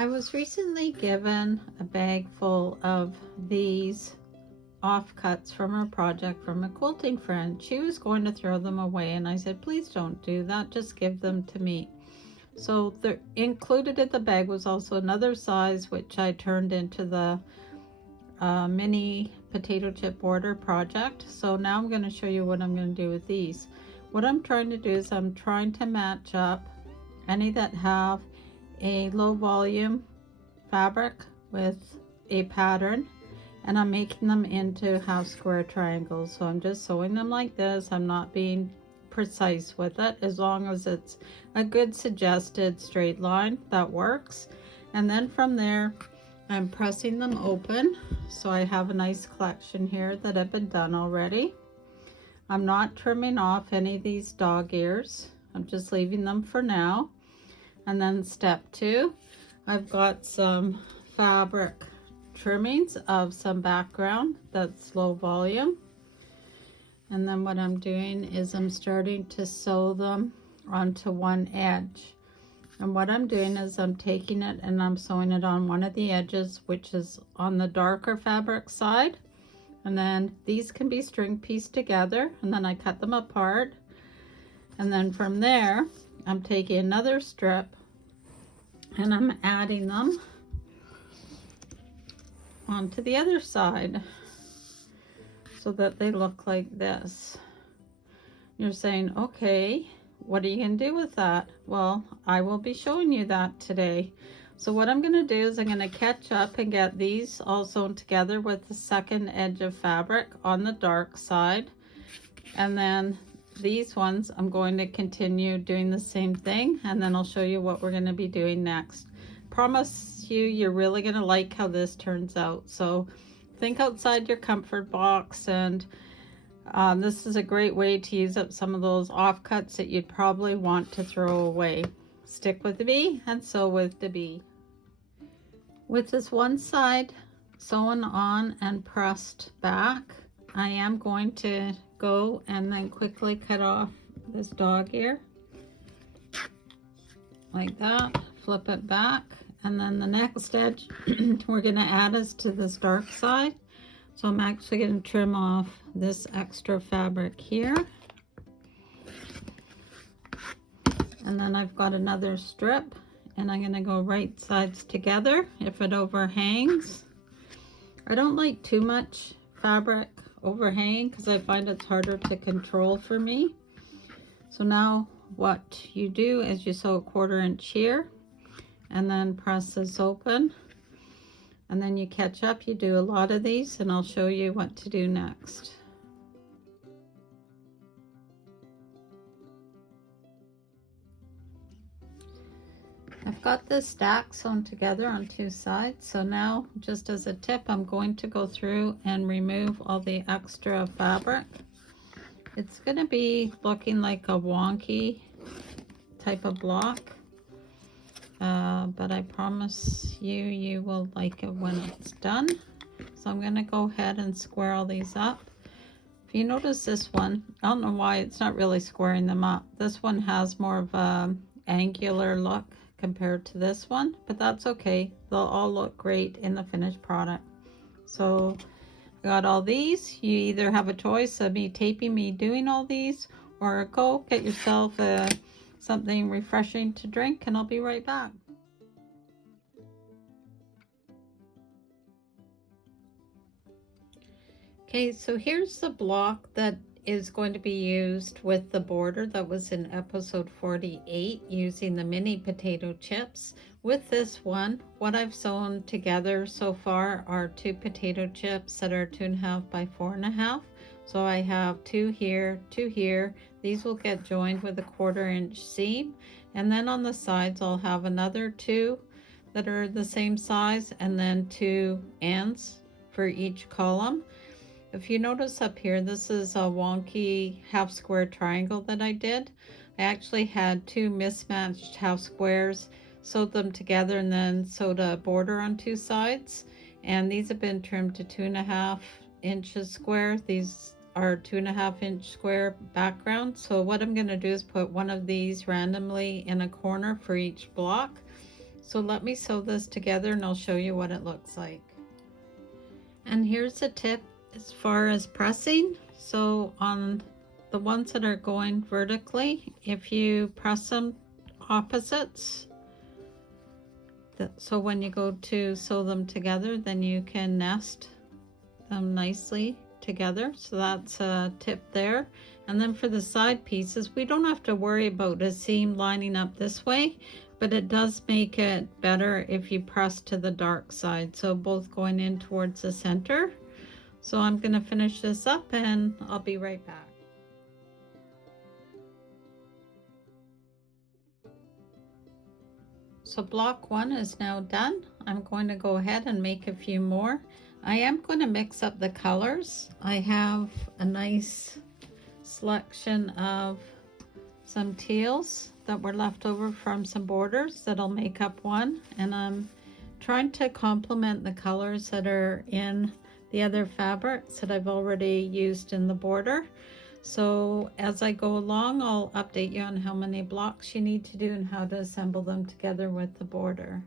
I was recently given a bag full of these offcuts from a project from a quilting friend. She was going to throw them away, and I said, please don't do that, just give them to me. So included in the bag was also another size, which I turned into the mini potato chip border project. So now I'm going to show you what I'm going to do with these. What I'm trying to do is I'm trying to match up any that have a low volume fabric with a pattern, and I'm making them into half square triangles. So I'm just sewing them like this. I'm not being precise with it. As long as it's a good suggested straight line, that works. And then from there I'm pressing them open, so I have a nice collection here that have been done already. I'm not trimming off any of these dog ears. I'm just leaving them for now. And then step 2, I've got some fabric trimmings of some background that's low volume. And then what I'm doing is I'm starting to sew them onto one edge. And what I'm doing is I'm taking it and I'm sewing it on one of the edges, which is on the darker fabric side. And then these can be string pieced together, and then I cut them apart. And then from there, I'm taking another strip and I'm adding them onto the other side so that they look like this. You're saying, okay, what are you going to do with that? Well, I will be showing you that today. So what I'm going to do is I'm going to catch up and get these all sewn together with the second edge of fabric on the dark side. And then these ones I'm going to continue doing the same thing, and then I'll show you what we're going to be doing next. Promise you, you're really going to like how this turns out. So think outside your comfort box, and this is a great way to use up some of those offcuts that you'd probably want to throw away. Stick with me and sew with Debee. With this one side sewn on and pressed back, I am going to go and then quickly cut off this dog ear like that, flip it back, and then the next edge we're going to add is to this dark side. So I'm actually going to trim off this extra fabric here, and then I've got another strip, and I'm going to go right sides together if it overhangs. I don't like too much fabric overhang because I find it's harder to control for me. So now what you do is you sew a 1/4 inch here and then press this open, and then you catch up. You do a lot of these, and I'll show you what to do next. I've got this stack sewn together on 2 sides, so now just as a tip, I'm going to go through and remove all the extra fabric. It's going to be looking like a wonky type of block, but I promise you, you will like it when it's done. So I'm going to go ahead and square all these up. If you notice this one, I don't know why it's not really squaring them up. This one has more of a angular look compared to this one, but that's okay. They'll all look great in the finished product. So I got all these. You either have a choice of me taping me doing all these, or go get yourself something refreshing to drink, and I'll be right back. Okay, so here's the block that is going to be used with the border that was in episode 48 using the mini potato chips. With this one, what I've sewn together so far are 2 potato chips that are 2.5 by 4.5. So I have 2 here, 2 here. These will get joined with a 1/4 inch seam, and then on the sides I'll have another 2 that are the same size, and then 2 ends for each column. If you notice up here, this is a wonky half square triangle that I did. I actually had 2 mismatched half squares, sewed them together, and then sewed a border on 2 sides. And these have been trimmed to 2.5 inches square. These are 2.5 inch square background. So what I'm going to do is put one of these randomly in a corner for each block. So let me sew this together and I'll show you what it looks like. And here's a tip as far as pressing. So on the ones that are going vertically, if you press them opposites, so when you go to sew them together, then you can nest them nicely together. So that's a tip there. And then for the side pieces, we don't have to worry about a seam lining up this way, but it does make it better if you press to the dark side, so both going in towards the center. So I'm going to finish this up and I'll be right back. So block 1 is now done. I'm going to go ahead and make a few more. I am going to mix up the colors. I have a nice selection of some teals that were left over from some borders that'll make up one, and I'm trying to complement the colors that are in the other fabrics that I've already used in the border. So as I go along, I'll update you on how many blocks you need to do and how to assemble them together with the border.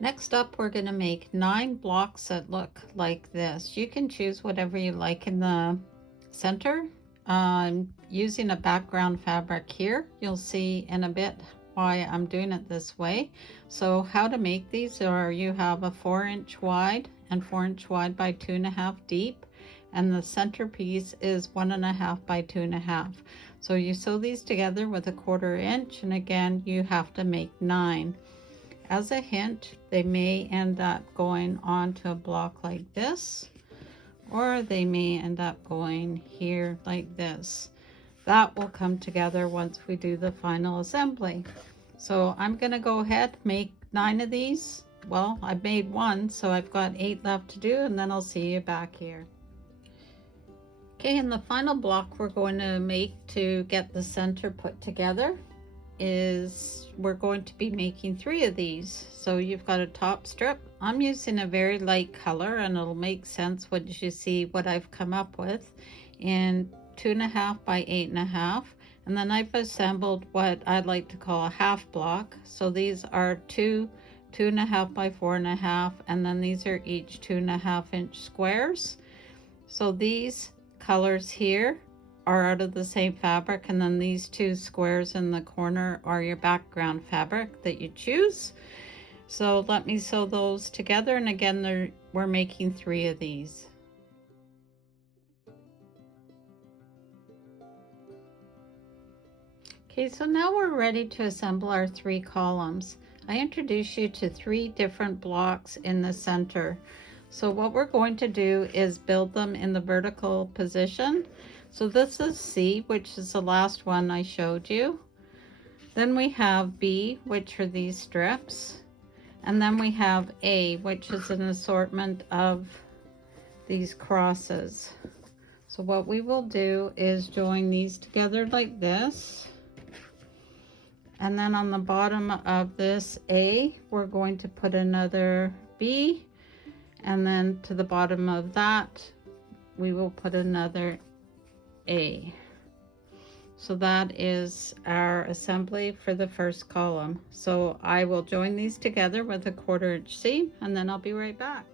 Next up, we're going to make 9 blocks that look like this. You can choose whatever you like in the center. I'm using a background fabric here. You'll see in a bit why I'm doing it this way. So how to make these are, you have a 4-inch wide and 4-inch wide by 2.5 deep, and the centerpiece is 1.5 by 2.5. So you sew these together with a 1/4 inch, and again you have to make 9. As a hint, they may end up going onto a block like this, or they may end up going here like this. That will come together once we do the final assembly. So I'm going to go ahead, make 9 of these. Well, I've made 1, so I've got 8 left to do, and then I'll see you back here. Okay, and the final block we're going to make to get the center put together is we're going to be making 3 of these. So you've got a top strip. I'm using a very light color, and it'll make sense once you see what I've come up with, in 2.5 by 8.5. And then I've assembled what I'd like to call a half block. So these are 2.5 by 4.5, and then these are each 2.5 inch squares. So these colors here are out of the same fabric, and then these 2 squares in the corner are your background fabric that you choose. So let me sew those together, and again we're making 3 of these. Okay, so now we're ready to assemble our 3 columns. I introduced you to 3 different blocks in the center. So what we're going to do is build them in the vertical position. So this is C, which is the last one I showed you. Then we have B, which are these strips. And then we have A, which is an assortment of these crosses. So what we will do is join these together like this. And then on the bottom of this A, we're going to put another B. And then to the bottom of that, we will put another A. So that is our assembly for the first column. So I will join these together with a 1/4 inch seam, and then I'll be right back.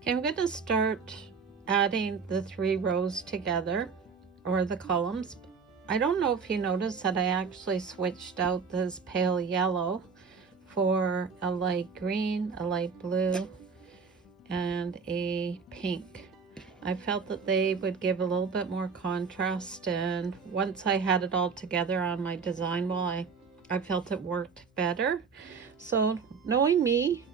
Okay, I'm going to start adding the 3 rows together, or the columns. I don't know if you noticed that I actually switched out this pale yellow for a light green, a light blue, and a pink. I felt that they would give a little bit more contrast, and once I had it all together on my design wall, I felt it worked better. So knowing me,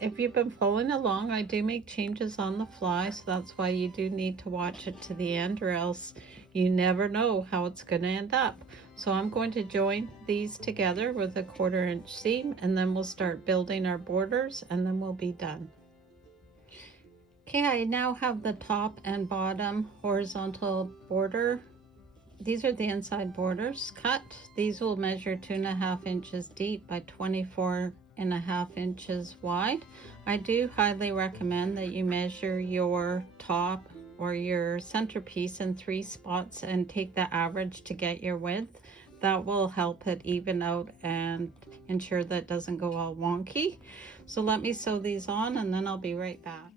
if you've been following along, I do make changes on the fly, so that's why you do need to watch it to the end, or else you never know how it's going to end up. So I'm going to join these together with a 1/4 inch seam, and then we'll start building our borders, and then we'll be done. Okay, I now have the top and bottom horizontal border. These are the inside borders cut. These will measure 2.5 inches deep by 24.5 inches wide. I do highly recommend that you measure your top or your centerpiece in 3 spots and take the average to get your width. That will help it even out and ensure that it doesn't go all wonky. So let me sew these on and then I'll be right back.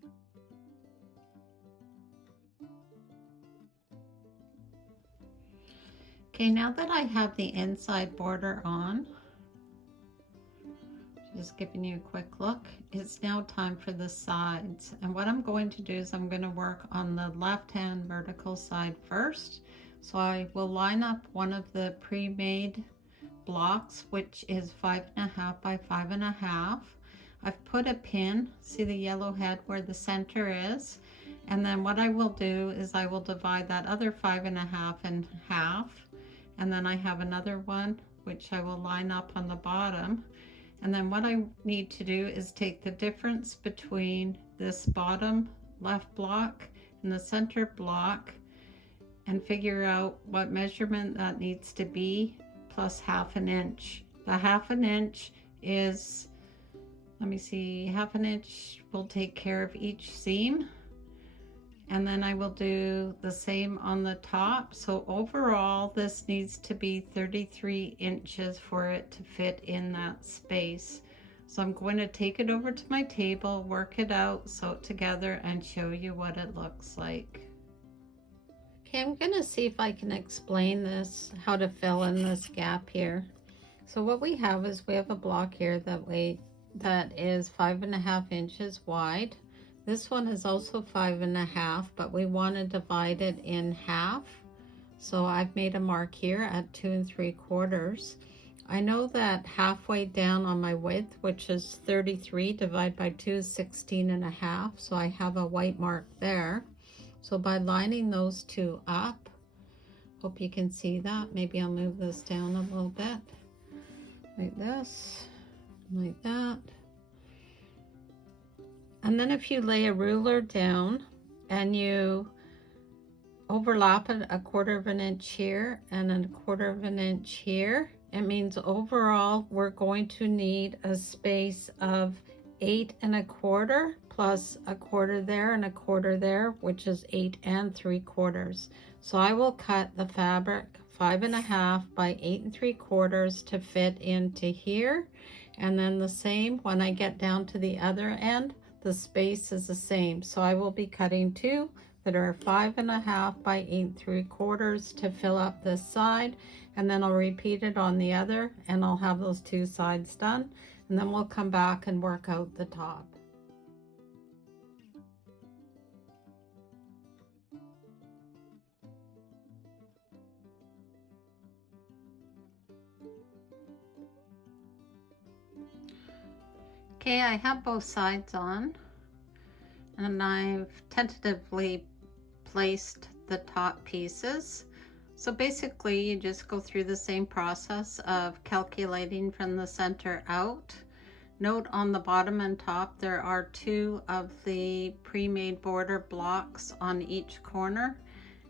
Okay, now that I have the inside border on, just giving you a quick look, it's now time for the sides. And what I'm going to do is I'm going to work on the left-hand vertical side first. So I will line up one of the pre-made blocks, which is 5.5 by 5.5. I've put a pin, see the yellow head where the center is. And then what I will do is I will divide that other 5.5 in half. And then I have another one, which I will line up on the bottom. And then what I need to do is take the difference between this bottom left block and the center block and figure out what measurement that needs to be plus 1/2 inch. The 1/2 inch is, let me see, 1/2 inch will take care of each seam. And then I will do the same on the top. So overall, this needs to be 33 inches for it to fit in that space. So I'm going to take it over to my table, work it out, sew it together, and show you what it looks like. Okay, I'm gonna see if I can explain this, how to fill in this gap here. So what we have is we have a block here that is 5.5 inches wide. This one is also 5.5, but we want to divide it in half. So I've made a mark here at 2 3/4. I know that halfway down on my width, which is 33, divided by 2 is 16.5. So I have a white mark there. So by lining those two up, hope you can see that. Maybe I'll move this down a little bit, like this, like that. And then if you lay a ruler down and you overlap it 1/4 inch here and a 1/4 inch here, it means overall we're going to need a space of 8.25 plus 1/4 there and 1/4 there, which is 8 3/4. So I will cut the fabric 5.5 by 8 3/4 to fit into here. And then the same when I get down to the other end, the space is the same. So I will be cutting 2 that are 5.5 by 8 3/4 to fill up this side, and then I'll repeat it on the other, and I'll have those 2 sides done, and then we'll come back and work out the top. Okay, I have both sides on, and I've tentatively placed the top pieces. So basically you just go through the same process of calculating from the center out. Note on the bottom and top there are 2 of the pre-made border blocks on each corner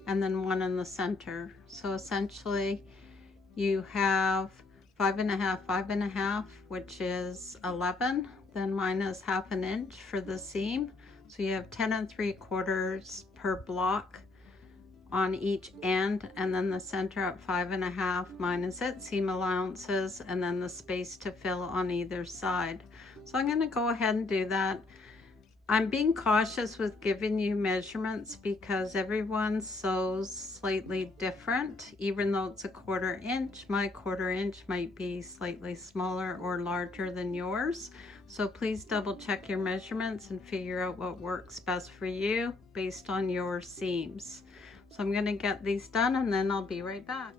and then 1 in the center. So essentially you have 5.5, 5.5, which is 11, then minus 1/2 inch for the seam. So you have 10 3/4 per block on each end, and then the center at 5.5 minus it, seam allowances, and then the space to fill on either side. So I'm going to go ahead and do that. I'm being cautious with giving you measurements because everyone sews slightly different. Even though it's a 1/4 inch, my 1/4 inch might be slightly smaller or larger than yours. So please double check your measurements and figure out what works best for you based on your seams. So I'm going to get these done and then I'll be right back.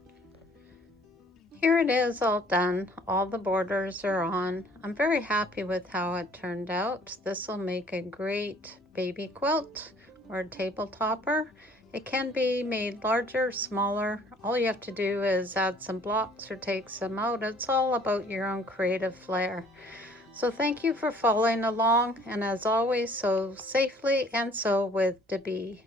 Here it is all done. All the borders are on. I'm very happy with how it turned out. This will make a great baby quilt or a table topper. It can be made larger, smaller. All you have to do is add some blocks or take some out. It's all about your own creative flair. So thank you for following along, and as always, sew safely and sew with Debee.